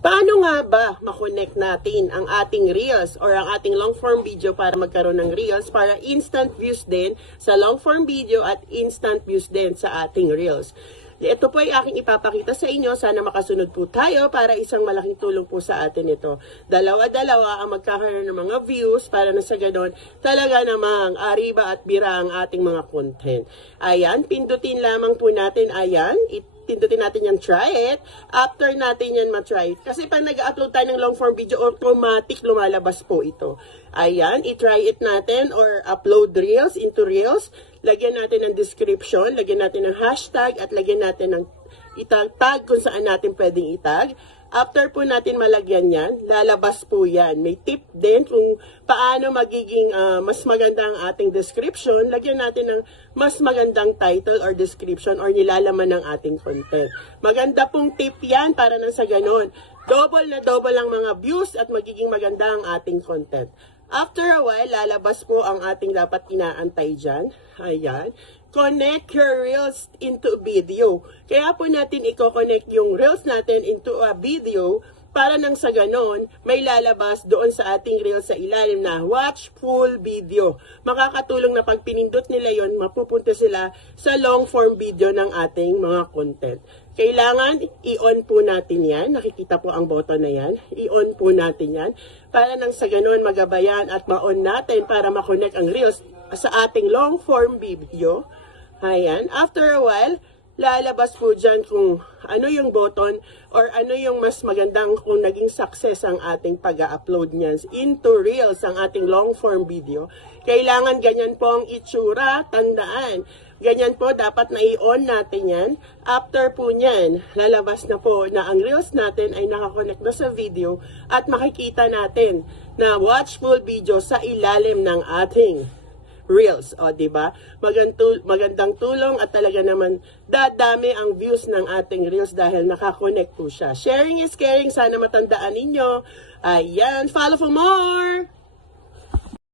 Paano nga ba makonect natin ang ating Reels or ang ating long form video para magkaroon ng Reels para instant views din sa long form video at instant views din sa ating Reels? Ito po ay aking ipapakita sa inyo. Sana makasunod po tayo para isang malaking tulong po sa atin ito. Dalawa-dalawa ang magkakaroon ng mga views para na sa ganon talaga namang ariba at bira ang ating mga content. Ayan, pindutin lamang po natin. Ayan, pindutin natin yan, try it. After natin yan matry it. Kasi pag nag-upload tayo ng long form video, automatic lumalabas po ito. Ayan, i-try it natin or upload Reels into Reels. Lagyan natin ng description, lagyan natin ng hashtag, at lagyan natin ng itag kung saan natin pwedeng itag. After po natin malagyan yan, lalabas po yan. May tip din kung paano magiging mas maganda ang ating description. Lagyan natin ng mas magandang title or description or nilalaman ng ating content. Maganda pong tip yan para nang sa ganon. Double na double ang mga views at magiging maganda ang ating content. After a while, lalabas po ang ating dapat inaantay dyan. Ayan. Connect your Reels into video. Kaya po natin i-connect yung Reels natin into a video para nang sa ganon, may lalabas doon sa ating Reels sa ilalim na watch full video. Makakatulong na pag pinindot nila yon, mapupunta sila sa long form video ng ating mga content. Kailangan i-on po natin yan. Nakikita po ang button na yan. I-on po natin yan para nang sa ganon magabayan at ma-on natin para makonect ang Reels sa ating long form video. Ayan. After a while, lalabas po dyan kung ano yung button or ano yung mas magandang kung naging success ang ating pag-upload niyan into Reels, ang ating long form video. Kailangan ganyan po ang itsura, tandaan. Ganyan po, dapat na i-on natin yan. After po niyan, lalabas na po na ang Reels natin ay nakakonect na sa video at makikita natin na watch full video sa ilalim ng ating Reels. O, diba? Magandang tulong at talaga naman dadami ang views ng ating Reels dahil nakakonect po siya. Sharing is caring. Sana matandaan ninyo. Ayan. Follow for more!